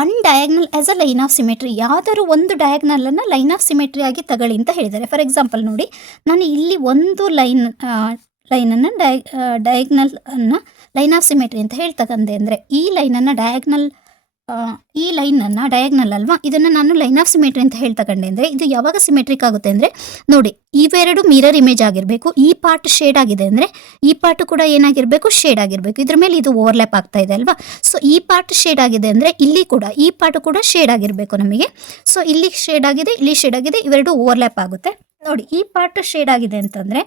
one diagonal as a line of symmetry, ಯಾವ್ದಾದ್ರು ಒಂದು ಡಯಾಗ್ನಲನ್ನು ಲೈನ್ ಆಫ್ ಸಿಮೆಟ್ರಿ ಆಗಿ ತಗೊಳ್ಳಿ ಅಂತ ಹೇಳಿದ್ದಾರೆ. ಫಾರ್ ಎಕ್ಸಾಂಪಲ್ ನೋಡಿ, ನಾನು ಇಲ್ಲಿ ಒಂದು ಲೈನನ್ನು ಡಯಾಗ್ನಲನ್ನು ಲೈನ್ ಆಫ್ ಸಿಮೆಟ್ರಿ ಅಂತ ಹೇಳಿ ತಗೊಂಡೆ ಅಂದರೆ ಈ ಲೈನನ್ನು ಡಯಾಗ್ನಲ್ ಅಲ್ವಾ, ಇದನ್ನು ನಾನು ಲೈನ್ ಆಫ್ ಸಿಮೆಟ್ರಿ ಅಂತ ಹೇಳಿ ತಗೊಂಡೆ ಅಂದರೆ ಇದು ಯಾವಾಗ ಸಿಮೆಟ್ರಿಕ್ ಆಗುತ್ತೆ ಅಂದರೆ ನೋಡಿ, ಇವೆರಡು ಮಿರರ್ ಇಮೇಜ್ ಆಗಿರಬೇಕು. ಈ ಪಾರ್ಟ್ ಶೇಡ್ ಆಗಿದೆ ಅಂದರೆ ಈ ಪಾರ್ಟ್ ಕೂಡ ಏನಾಗಿರಬೇಕು, ಶೇಡ್ ಆಗಿರಬೇಕು. ಇದ್ರ ಮೇಲೆ ಇದು ಓವರ್ಲ್ಯಾಪ್ ಆಗ್ತಾ ಇದೆ ಅಲ್ವಾ. ಸೊ ಈ ಪಾರ್ಟ್ ಶೇಡ್ ಆಗಿದೆ ಅಂದರೆ ಇಲ್ಲಿ ಕೂಡ ಈ ಪಾರ್ಟ್ ಕೂಡ ಶೇಡ್ ಆಗಿರಬೇಕು ನಮಗೆ. ಸೊ ಇಲ್ಲಿ ಶೇಡ್ ಆಗಿದೆ, ಇಲ್ಲಿ ಶೇಡ್ ಆಗಿದೆ, ಇವೆರಡು ಓವರ್ಲ್ಯಾಪ್ ಆಗುತ್ತೆ. ನೋಡಿ ಈ ಪಾರ್ಟ್ ಶೇಡ್ ಆಗಿದೆ ಅಂತಂದರೆ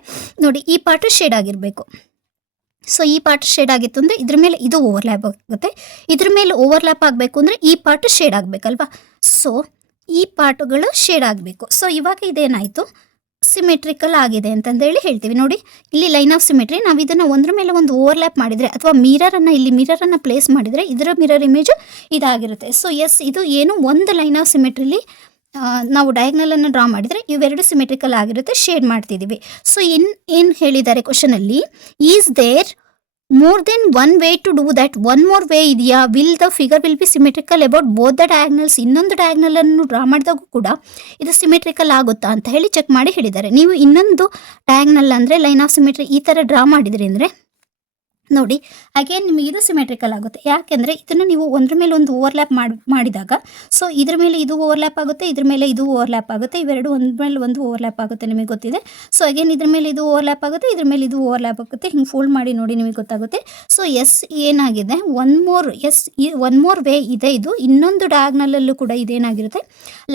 ನೋಡಿ ಈ ಪಾರ್ಟ್ ಶೇಡ್ ಆಗಿರಬೇಕು. ಸೊ ಈ ಪಾರ್ಟ್ ಶೇಡ್ ಆಗಿತ್ತು ಅಂದರೆ ಇದ್ರ ಮೇಲೆ ಇದು ಓವರ್ಲ್ಯಾಪ್ ಆಗುತ್ತೆ. ಇದ್ರ ಮೇಲೆ ಓವರ್ಲ್ಯಾಪ್ ಆಗಬೇಕು ಅಂದರೆ ಈ ಪಾರ್ಟ್ ಶೇಡ್ ಆಗಬೇಕಲ್ವಾ. ಸೊ ಈ ಪಾರ್ಟ್ಗಳು ಶೇಡ್ ಆಗಬೇಕು. ಸೊ ಇವಾಗ ಇದೇನಾಯಿತು, ಸಿಮೆಟ್ರಿಕಲ್ ಆಗಿದೆ ಅಂತಂದೇಳಿ ಹೇಳ್ತೀವಿ. ನೋಡಿ ಇಲ್ಲಿ ಲೈನ್ ಆಫ್ ಸಿಮೆಟ್ರಿ, ನಾವು ಇದನ್ನು ಒಂದ್ರ ಮೇಲೆ ಒಂದು ಓವರ್ಲ್ಯಾಪ್ ಮಾಡಿದರೆ ಅಥವಾ ಮಿರರನ್ನು ಪ್ಲೇಸ್ ಮಾಡಿದರೆ ಇದರ ಮಿರರ್ ಇಮೇಜು ಇದಾಗಿರುತ್ತೆ. ಸೊ ಎಸ್, ಇದು ಏನು ಒಂದು ಲೈನ್ ಆಫ್ ಸಿಮೆಟ್ರಿಲಿ ನಾವು ಡಯಾಗ್ನಲನ್ನು ಡ್ರಾ ಮಾಡಿದರೆ ಇವೆರಡು ಸಿಮೆಟ್ರಿಕಲ್ ಆಗಿರುತ್ತೆ, ಶೇಡ್ ಮಾಡ್ತಿದ್ದೀವಿ. ಸೊ ಏನು ಹೇಳಿದ್ದಾರೆ ಕ್ವಶನಲ್ಲಿ, is there more than one way to do that, one more way ಇದೆಯಾ, will the figure will be symmetrical about both the diagonals, ಇನ್ನೊಂದು ಡಯಾಗ್ನಲನ್ನು ಡ್ರಾ ಮಾಡಿದಾಗೂ ಕೂಡ ಇದು ಸಿಮೆಟ್ರಿಕಲ್ ಆಗುತ್ತಾ ಅಂತ ಹೇಳಿ ಚೆಕ್ ಮಾಡಿ ಹೇಳಿದ್ದಾರೆ. ನೀವು ಇನ್ನೊಂದು ಡಯಾಗ್ನಲ್ ಅಂದರೆ ಲೈನ್ ಆಫ್ ಸಿಮೆಟ್ರಿ ಈ ಥರ ಡ್ರಾ ಮಾಡಿದ್ರಿ ಅಂದರೆ ನೋಡಿ ಅಗೇನ್ ನಿಮಗೆ ಇದು ಸಿಮೆಟ್ರಿಕಲ್ ಆಗುತ್ತೆ. ಯಾಕೆಂದರೆ ಇದನ್ನು ನೀವು ಒಂದ್ರ ಮೇಲೆ ಒಂದು ಓವರ್ಲ್ಯಾಪ್ ಮಾಡಿದಾಗ ಸೊ ಇದ್ರ ಮೇಲೆ ಇದು ಓವರ್ಲ್ಯಾಪ್ ಆಗುತ್ತೆ, ಇದ್ರ ಮೇಲೆ ಇದು ಓವರ್ಲ್ಯಾಪ್ ಆಗುತ್ತೆ, ಇವೆರಡು ಒಂದ್ರ ಮೇಲೆ ಒಂದು ಓವರ್ಲ್ಯಾಪ್ ಆಗುತ್ತೆ, ನಿಮಗೆ ಗೊತ್ತಿದೆ. ಸೊ ಅಗೇನ್ ಇದ್ರ ಮೇಲೆ ಇದು ಓವರ್ಲ್ಯಾಪ್ ಆಗುತ್ತೆ, ಇದ್ರ ಮೇಲೆ ಇದು ಓವರ್ಲ್ಯಾಪ್ ಆಗುತ್ತೆ, ಹಿಂಗೆ ಫೋಲ್ಡ್ ಮಾಡಿ ನೋಡಿ ನಿಮಗೆ ಗೊತ್ತಾಗುತ್ತೆ. ಸೊ ಎಸ್ ಏನಾಗಿದೆ, ಒನ್ ಮೋರ್ ವೇ ಇದೆ, ಇದು ಇನ್ನೊಂದು ಡಯಾಗ್ನಲಲ್ಲೂ ಕೂಡ ಇದೇನಾಗಿರುತ್ತೆ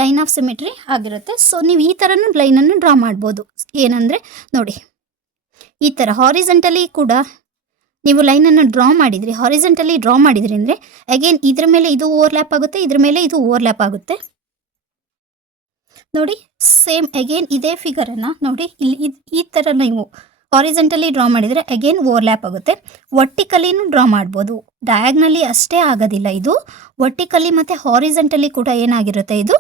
ಲೈನ್ ಆಫ್ ಸಿಮೆಟ್ರಿ ಆಗಿರುತ್ತೆ. ಸೊ ನೀವು ಈ ಥರನೂ ಲೈನನ್ನು ಡ್ರಾ ಮಾಡ್ಬೋದು. ಏನಂದರೆ ನೋಡಿ ಈ ಥರ ಹಾರಿಜೆಂಟಲಿ ಕೂಡ ನೀವು ಲೈನನ್ನು ಡ್ರಾ ಮಾಡಿದ್ರಿ, ಹಾರಿಜೆಂಟಲಿ ಡ್ರಾ ಮಾಡಿದ್ರಿ ಅಂದರೆ ಅಗೇನ್ ಇದ್ರ ಮೇಲೆ ಇದು ಓವರ್ಲ್ಯಾಪ್ ಆಗುತ್ತೆ, ಇದ್ರ ಮೇಲೆ ಇದು ಓವರ್ಲ್ಯಾಪ್ ಆಗುತ್ತೆ. ನೋಡಿ ಸೇಮ್ ಅಗೇನ್ ಇದೇ ಫಿಗರನ್ನು ನೋಡಿ ಇಲ್ಲಿ ಈ ಥರ ನೀವು ಹಾರಿಜೆಂಟಲಿ ಡ್ರಾ ಮಾಡಿದರೆ ಅಗೇನ್ ಓವರ್ಲ್ಯಾಪ್ ಆಗುತ್ತೆ. ವರ್ಟಿಕಲಿನೂ ಡ್ರಾ ಮಾಡ್ಬೋದು, ಡಯಾಗ್ನಲಿ ಅಷ್ಟೇ ಆಗೋದಿಲ್ಲ, ಇದು ವರ್ಟಿಕಲಿ ಮತ್ತು ಹಾರಿಜೆಂಟಲಿ ಕೂಡ ಏನಾಗಿರುತ್ತೆ ಇದು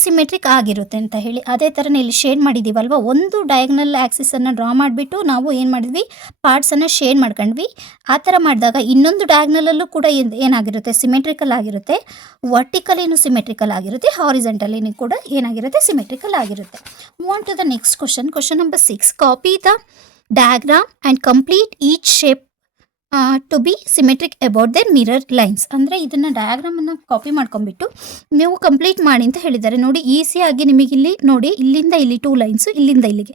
ಸಿಮೆಟ್ರಿಕ್ ಆಗಿರುತ್ತೆ ಅಂತ ಹೇಳಿ. ಅದೇ ಥರನೇ ಇಲ್ಲಿ ಶೇಡ್ ಮಾಡಿದ್ದೀವಲ್ವ, ಒಂದು ಡಯಾಗ್ನಲ್ ಆ್ಯಕ್ಸಿಸನ್ನು ಡ್ರಾ ಮಾಡಿಬಿಟ್ಟು ನಾವು ಏನು ಮಾಡಿದ್ವಿ, ಪಾರ್ಟ್ಸನ್ನು ಶೇಡ್ ಮಾಡ್ಕೊಂಡ್ವಿ. ಆ ಥರ ಮಾಡಿದಾಗ ಇನ್ನೊಂದು ಡಯಾಗ್ನಲಲ್ಲೂ ಕೂಡ ಏನಾಗಿರುತ್ತೆ ಸಿಮೆಟ್ರಿಕಲ್ ಆಗಿರುತ್ತೆ, ವರ್ಟಿಕಲಿನೂ ಸಿಮೆಟ್ರಿಕಲ್ ಆಗಿರುತ್ತೆ, ಹಾರಿಜೆಂಟಲಿನೂ ಕೂಡ ಏನಾಗಿರುತ್ತೆ ಸಿಮೆಟ್ರಿಕಲ್ ಆಗಿರುತ್ತೆ. Move on to the next question number 6. Copy the diagram and complete each shape to be symmetric about their mirror lines. ಅಂದರೆ ಇದನ್ನು ಡಯಾಗ್ರಾಮನ್ನು ಕಾಪಿ ಮಾಡ್ಕೊಂಬಿಟ್ಟು ನೀವು ಕಂಪ್ಲೀಟ್ ಮಾಡಿ ಅಂತ ಹೇಳಿದ್ದಾರೆ. ನೋಡಿ ಈಸಿಯಾಗಿ ನಿಮಗೆ ಇಲ್ಲಿ ನೋಡಿ, ಇಲ್ಲಿಂದ ಇಲ್ಲಿ 2 ಲೈನ್ಸು, ಇಲ್ಲಿಂದ ಇಲ್ಲಿಗೆ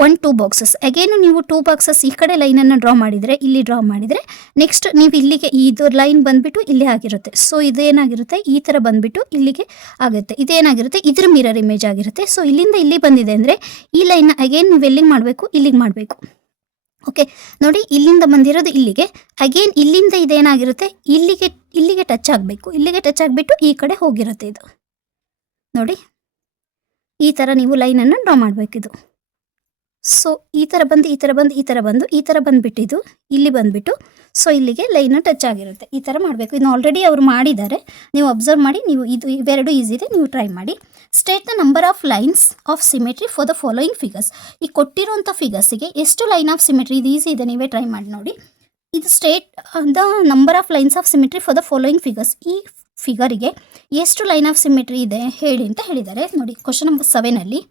2 ಬಾಕ್ಸಸ್. ಅಗೇನು ನೀವು 2 ಬಾಕ್ಸಸ್ ಈ ಕಡೆ ಲೈನನ್ನು ಡ್ರಾ ಮಾಡಿದರೆ, ಇಲ್ಲಿ ಡ್ರಾ ಮಾಡಿದರೆ ನೆಕ್ಸ್ಟ್ ನೀವು ಇಲ್ಲಿಗೆ ಇದು ಲೈನ್ ಬಂದುಬಿಟ್ಟು ಇಲ್ಲೇ ಆಗಿರುತ್ತೆ. ಸೊ ಇದೇನಾಗಿರುತ್ತೆ ಈ ಥರ ಬಂದುಬಿಟ್ಟು ಇಲ್ಲಿಗೆ ಆಗುತ್ತೆ, ಇದೇನಾಗಿರುತ್ತೆ ಇದ್ರ ಮಿರರ್ ಇಮೇಜ್ ಆಗಿರುತ್ತೆ. ಸೊ ಇಲ್ಲಿಂದ ಇಲ್ಲಿ ಬಂದಿದೆ ಅಂದರೆ ಈ ಲೈನ್ನ ಅಗೇನ್ ನೀವು ಎಲ್ಲಿಗೆ ಮಾಡಬೇಕು, ಇಲ್ಲಿಗೆ ಮಾಡಬೇಕು. ಓಕೆ ನೋಡಿ ಇಲ್ಲಿಂದ ಬಂದಿರೋದು ಇಲ್ಲಿಗೆ, ಅಗೇನ್ ಇಲ್ಲಿಂದ ಇದೇನಾಗಿರುತ್ತೆ ಇಲ್ಲಿಗೆ ಟಚ್ ಆಗಬೇಕು, ಇಲ್ಲಿಗೆ ಟಚ್ ಆಗಿಬಿಟ್ಟು ಈ ಕಡೆ ಹೋಗಿರುತ್ತೆ ಇದು. ನೋಡಿ ಈ ಥರ ನೀವು ಲೈನನ್ನು ಡ್ರಾ ಮಾಡಬೇಕಿದು. ಸೊ ಈ ಥರ ಬಂದು ಈ ಥರ ಬಂದು ಈ ಥರ ಬಂದು ಈ ಥರ ಬಂದುಬಿಟ್ಟಿದ್ದು ಇಲ್ಲಿ ಬಂದುಬಿಟ್ಟು ಸೊ ಇಲ್ಲಿಗೆ ಲೈನು ಟಚ್ ಆಗಿರುತ್ತೆ. ಈ ಥರ ಮಾಡಬೇಕು. ಇದನ್ನು ಆಲ್ರೆಡಿ ಅವರು ಮಾಡಿದ್ದಾರೆ, ನೀವು ಅಬ್ಸರ್ವ್ ಮಾಡಿ. ನೀವು ಇವೆರಡು ಈಸಿ ಇದೆ, ನೀವು ಟ್ರೈ ಮಾಡಿ. State the number of lines of symmetry for the following figures. ಈ ಕೊಟ್ಟಿರುವಂಥ ಫಿಗರ್ಸಿಗೆ ಎಷ್ಟು ಲೈನ್ ಆಫ್ ಸಿಮೆಟ್ರಿ, ಇದು ಈಸಿ ಇದೆ, ನೀವೇ ಟ್ರೈ ಮಾಡಿ ನೋಡಿ. ಇದು state the number of lines of symmetry for the following figures. ಈ ಫಿಗರಿಗೆ ಎಷ್ಟು ಲೈನ್ ಆಫ್ ಸಿಮೆಟ್ರಿ ಇದೆ ಹೇಳಿ ಅಂತ ಹೇಳಿದ್ದಾರೆ. ನೋಡಿ ಕ್ವಶನ್ ನಂಬರ್ 7 ಅಲ್ಲಿ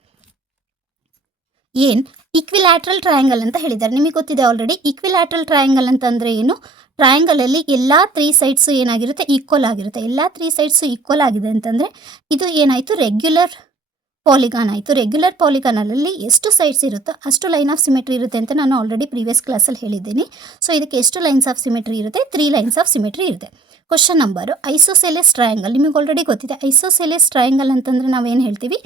ಏನು ಈಕ್ವಿಲ್ಯಾಟ್ರಲ್ ಟ್ರಯಾಂಗಲ್ ಅಂತ ಹೇಳಿದ್ದಾರೆ. ನಿಮಗೆ ಗೊತ್ತಿದೆ ಆಲ್ರೆಡಿ. ಈಕ್ವಿಲ್ಯಾಟ್ರಲ್ ಟ್ರಯಾಂಗಲ್ ಅಂತಂದರೆ ಏನು? ಟ್ರಯಾಂಗಲಲ್ಲಿ ಎಲ್ಲ 3 ಸೈಡ್ಸು ಏನಾಗಿರುತ್ತೆ, ಈಕ್ವಲ್ ಆಗಿರುತ್ತೆ. ಎಲ್ಲ 3 ಸೈಡ್ಸು ಈಕ್ವಲ್ ಆಗಿದೆ ಅಂತಂದರೆ ಇದು ಏನಾಯಿತು, ರೆಗ್ಯುಲರ್ ಪಾಲಿಗಾನ್ ಆಯಿತು. ರೆಗ್ಯುಲರ್ ಪಾಲಿಗಾನಲ್ಲಿ ಎಷ್ಟು ಸೈಡ್ಸ್ ಇರುತ್ತೋ ಅಷ್ಟು ಲೈನ್ ಆಫ್ ಸಿಮೆಟ್ರಿ ಇರುತ್ತೆ ಅಂತ ನಾನು ಆಲ್ರೆಡಿ ಪ್ರೀವಿಯಸ್ ಕ್ಲಾಸಲ್ಲಿ ಹೇಳಿದ್ದೀನಿ. ಸೊ ಇದಕ್ಕೆ ಎಷ್ಟು ಲೈನ್ಸ್ ಆಫ್ ಸಿಮೆಟ್ರಿ ಇರುತ್ತೆ? 3 ಲೈನ್ಸ್ ಆಫ್ ಸಿಮೆಟ್ರಿ ಇರುತ್ತೆ. Question number isosceles triangle. ನಿಮಗೆ ಆಲ್ರೆಡಿ ಗೊತ್ತಿದೆ. ಐಸೋಸೆಲೆಸ್ ಟ್ರಯಾಂಗಲ್ ಅಂತಂದರೆ ನಾವೇನು ಹೇಳ್ತೀವಿ,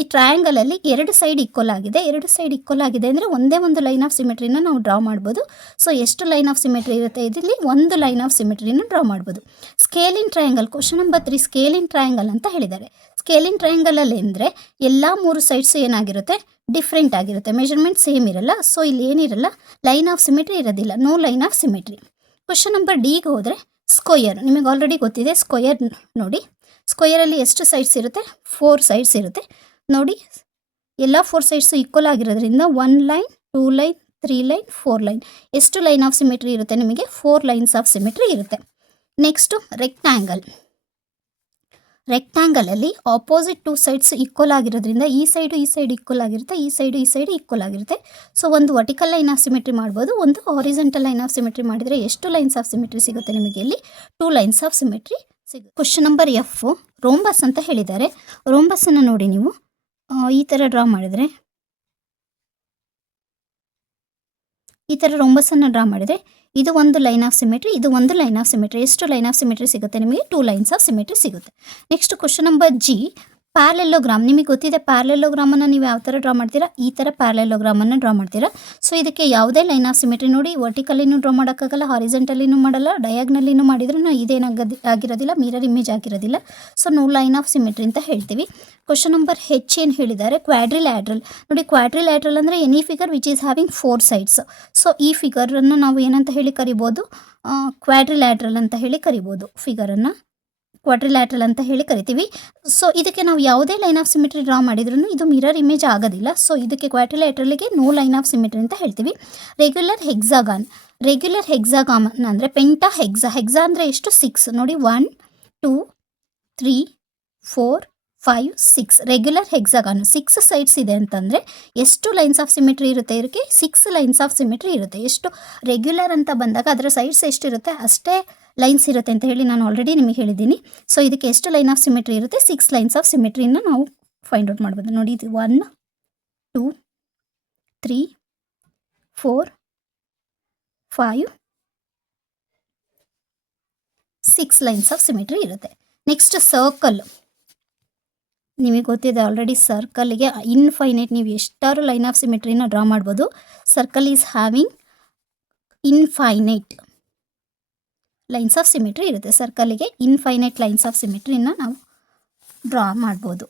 ಈ ಟ್ರಯಾಂಗಲಲ್ಲಿ 2 ಸೈಡ್ ಈಕ್ವಲ್ ಆಗಿದೆ. 2 ಸೈಡ್ ಈಕ್ವಲ್ ಆಗಿದೆ ಅಂದರೆ ಒಂದೇ ಒಂದು ಲೈನ್ ಆಫ್ ಸಿಮೆಟ್ರಿನ ನಾವು ಡ್ರಾ ಮಾಡ್ಬೋದು. ಸೊ ಎಷ್ಟು ಲೈನ್ ಆಫ್ ಸಿಮೆಟ್ರಿ ಇರುತ್ತೆ ಇದರಲ್ಲಿ? ಒಂದು ಲೈನ್ ಆಫ್ ಸಿಮೆಟ್ರಿನ ಡ್ರಾ ಮಾಡ್ಬೋದು. ಸ್ಕೇಲಿನ್ ಟ್ರಯಾಂಗಲ್. ಕ್ವಶನ್ ನಂಬರ್ 3 ಸ್ಕೇಲಿನ್ ಟ್ರಯಾಂಗಲ್ ಅಂತ ಹೇಳಿದ್ದಾರೆ. ಸ್ಕೇಲಿನ್ ಟ್ರಯಾಂಗಲಲ್ಲಿ ಅಂದರೆ ಎಲ್ಲ 3 ಸೈಡ್ಸು ಏನಾಗಿರುತ್ತೆ, ಡಿಫ್ರೆಂಟ್ ಆಗಿರುತ್ತೆ. ಮೆಜರ್ಮೆಂಟ್ ಸೇಮ್ ಇರಲ್ಲ. ಸೊ ಇಲ್ಲಿ ಏನಿರಲ್ಲ, ಲೈನ್ ಆಫ್ ಸಿಮೆಟ್ರಿ ಇರೋದಿಲ್ಲ. No line of symmetry. Question number ಡಿಗೆ ಹೋದರೆ ಸ್ಕ್ವಯರ್. ನಿಮಗೆ ಆಲ್ರೆಡಿ ಗೊತ್ತಿದೆ. ಸ್ಕ್ವಯರ್ ನೋಡಿ, ಸ್ಕ್ವಯರಲ್ಲಿ ಎಷ್ಟು ಸೈಡ್ಸ್ ಇರುತ್ತೆ? 4 ಸೈಡ್ಸ್ ಇರುತ್ತೆ. ನೋಡಿ, ಎಲ್ಲ 4 ಸೈಡ್ಸು ಈಕ್ವಲ್ ಆಗಿರೋದ್ರಿಂದ 1 ಲೈನ್, 2 ಲೈನ್, 3 ಲೈನ್, 4 ಲೈನ್. ಎಷ್ಟು ಲೈನ್ ಆಫ್ ಸಿಮೆಟ್ರಿ ಇರುತ್ತೆ ನಿಮಗೆ? 4 ಲೈನ್ಸ್ ಆಫ್ ಸಿಮೆಟ್ರಿ ಇರುತ್ತೆ. Next rectangle. ರೆಕ್ಟ್ಯಾಂಗಲಲ್ಲಿ ಆಪೋಸಿಟ್ 2 ಸೈಡ್ಸ್ ಈಕ್ವಲ್ ಆಗಿರೋದ್ರಿಂದ ಈ ಸೈಡು ಈಕ್ವಲ್ ಆಗಿರುತ್ತೆ, ಈ ಸೈಡು ಈಕ್ವಲ್ ಆಗಿರುತ್ತೆ. ಸೊ ಒಂದು ವರ್ಟಿಕಲ್ ಲೈನ್ ಆಫ್ ಸಿಮೆಟ್ರಿ ಮಾಡ್ಬೋದು, ಒಂದು ಹಾರಿಜಾಂಟಲ್ ಲೈನ್ ಆಫ್ ಸಿಮೆಟ್ರಿ ಮಾಡಿದರೆ ಎಷ್ಟು ಲೈನ್ಸ್ ಆಫ್ ಸಿಮೆಟ್ರಿ ಸಿಗುತ್ತೆ ನಿಮಗೆ? ಇಲ್ಲಿ 2 ಲೈನ್ಸ್ ಆಫ್ ಸಿಮೆಟ್ರಿ ಸಿಗುತ್ತೆ. ಕ್ವಶನ್ ನಂಬರ್ ಎಫ್, ರೋಂಬಸ್ ಅಂತ ಹೇಳಿದ್ದಾರೆ. ರೋಂಬಸ್ಸನ್ನು ನೋಡಿ, ನೀವು ಈ ಥರ ಡ್ರಾ ಮಾಡಿದರೆ, ಈ ಥರ ರೋಂಬಸನ್ನು ಡ್ರಾ ಮಾಡಿದರೆ ಇದು ಒಂದು ಲೈನ್ ಆಫ್ ಸಿಮೆಟ್ರಿ, ಇದು ಒಂದು ಲೈನ್ ಆಫ್ ಸಿಮೆಟ್ರಿ. ಎಷ್ಟು ಲೈನ್ ಆಫ್ ಸಿಮೆಟ್ರಿ ಸಿಗುತ್ತೆ ನಿಮಗೆ? 2 ಲೈನ್ಸ್ ಆಫ್ ಸಿಮೆಟ್ರಿ ಸಿಗುತ್ತೆ. Next question number G, parallelogram. ನಿಮಗೆ ಗೊತ್ತಿದೆ ಪ್ಯಾರಲೆಲ್ಲೋಗ್ರಾಮನ್ನು ನೀವು ಯಾವ ಥರ ಡ್ರಾ ಮಾಡ್ತೀರಾ? ಈ ಥರ ಪ್ಯಾರಲೆಲ್ಲೋಗ್ರಾಮನ್ನು ಡ್ರಾ ಮಾಡ್ತೀರಾ. ಸೊ ಇದಕ್ಕೆ ಯಾವುದೇ ಲೈನ್ ಆಫ್ ಸಿಮೆಟ್ರಿ ನೋಡಿ, ವರ್ಟಿಕಲ್ಲಿನೂ ಡ್ರಾ ಮಾಡೋಕ್ಕಾಗಲ್ಲ, ಹಾರಿಜೆಂಟಲಿನೂ ಮಾಡಲ್ಲ, ಡಯಾಗ್ನಲ್ಲಿನೂ ಮಾಡಿದ್ರೂ ಆಗಿರೋದಿಲ್ಲ, ಮಿರರ್ ಇಮೇಜ್ ಆಗಿರೋದಿಲ್ಲ. So no line of symmetry ಅಂತ ಹೇಳ್ತೀವಿ. ಕ್ವಶನ್ ನಂಬರ್ ಹೆಚ್ ಏನು ಹೇಳಿದ್ದಾರೆ? ಕ್ವಾಡ್ರಿಲ್ಯಾಟ್ರಲ್. ನೋಡಿ, ಕ್ವಾಡ್ರಿಲ್ಯಾಟ್ರಲ್ ಅಂದರೆ any figure which is having 4 sides. So ಈ ಫಿಗರನ್ನು ನಾವು ಏನಂತ ಹೇಳಿ ಕರಿಬೋದು? ಕ್ವಾಡ್ರಿಲ್ಯಾಟ್ರಲ್ ಅಂತ ಹೇಳಿ ಕರಿಬೋದು. ಫಿಗರನ್ನು ಕ್ವಾಡ್ರಿಲ್ಯಾಟ್ರಲ್ ಅಂತ ಹೇಳಿ ಕರಿತೀವಿ. ಸೊ ಇದಕ್ಕೆ ನಾವು ಯಾವುದೇ ಲೈನ್ ಆಫ್ ಸಿಮೆಟ್ರಿ ಡ್ರಾ ಮಾಡಿದ್ರೂ ಇದು ಮಿರರ್ ಇಮೇಜ್ ಆಗೋದಿಲ್ಲ. ಸೊ ಇದಕ್ಕೆ ಕ್ವಾಡ್ರಿಲ್ಯಾಟ್ರಲ್ಗೆ ನೋ ಲೈನ್ ಆಫ್ ಸಿಮೆಟ್ರಿ ಅಂತ ಹೇಳ್ತೀವಿ. Regular hexagon. ರೆಗ್ಯುಲರ್ ಹೆಕ್ಸಾಗಾನ್ ಅಂದರೆ ಪೆಂಟಾ ಹೆಕ್ಸಾ ಅಂದರೆ ಎಷ್ಟು? 6. ನೋಡಿ, 1 2 3 4 5 6. ರೆಗ್ಯುಲರ್ ಹೆಕ್ಸಾಗಾನ್ 6 ಸೈಡ್ಸ್ ಇದೆ ಅಂತಂದರೆ ಎಷ್ಟು ಲೈನ್ಸ್ ಆಫ್ ಸಿಮೆಟ್ರಿ ಇರುತ್ತೆ? ಇದಕ್ಕೆ 6 ಲೈನ್ಸ್ ಆಫ್ ಸಿಮೆಟ್ರಿ ಇರುತ್ತೆ. ಎಷ್ಟು? ರೆಗ್ಯುಲರ್ ಅಂತ ಬಂದಾಗ ಅದರ ಸೈಡ್ಸ್ ಎಷ್ಟಿರುತ್ತೆ ಅಷ್ಟೇ ಲೈನ್ಸ್ ಇರುತ್ತೆ ಅಂತ ಹೇಳಿ ನಾನು ಆಲ್ರೆಡಿ ನಿಮಗೆ ಹೇಳಿದ್ದೀನಿ. ಸೊ ಇದಕ್ಕೆ ಎಷ್ಟು ಲೈನ್ ಆಫ್ ಸಿಮೆಟ್ರಿ ಇರುತ್ತೆ? 6 ಲೈನ್ಸ್ ಆಫ್ ಸಿಮೆಟ್ರಿನ ನಾವು ಫೈಂಡ್ ಔಟ್ ಮಾಡ್ಬೋದು. ನೋಡಿ, ಇದು 1 2 3 4 5 6 ಲೈನ್ಸ್ ಆಫ್ ಸಿಮೆಟ್ರಿ ಇರುತ್ತೆ. Next circle. ನಿಮಗೆ ಗೊತ್ತಿದೆ ಆಲ್ರೆಡಿ, ಸರ್ಕಲ್ಗೆ ಇನ್ಫೈನೈಟ್ ನೀವು ಎಷ್ಟಾರು ಲೈನ್ ಆಫ್ ಸಿಮೆಟ್ರಿನ ಡ್ರಾ ಮಾಡ್ಬೋದು. Circle is having infinite lines of symmetry ಇರುತ್ತೆ. ಸರ್ಕಲ್ಗೆ ಇನ್ಫೈನೈಟ್ ಲೈನ್ಸ್ ಆಫ್ ಸಿಮೆಟ್ರಿನ ನಾವು ಡ್ರಾ ಮಾಡ್ಬೋದು.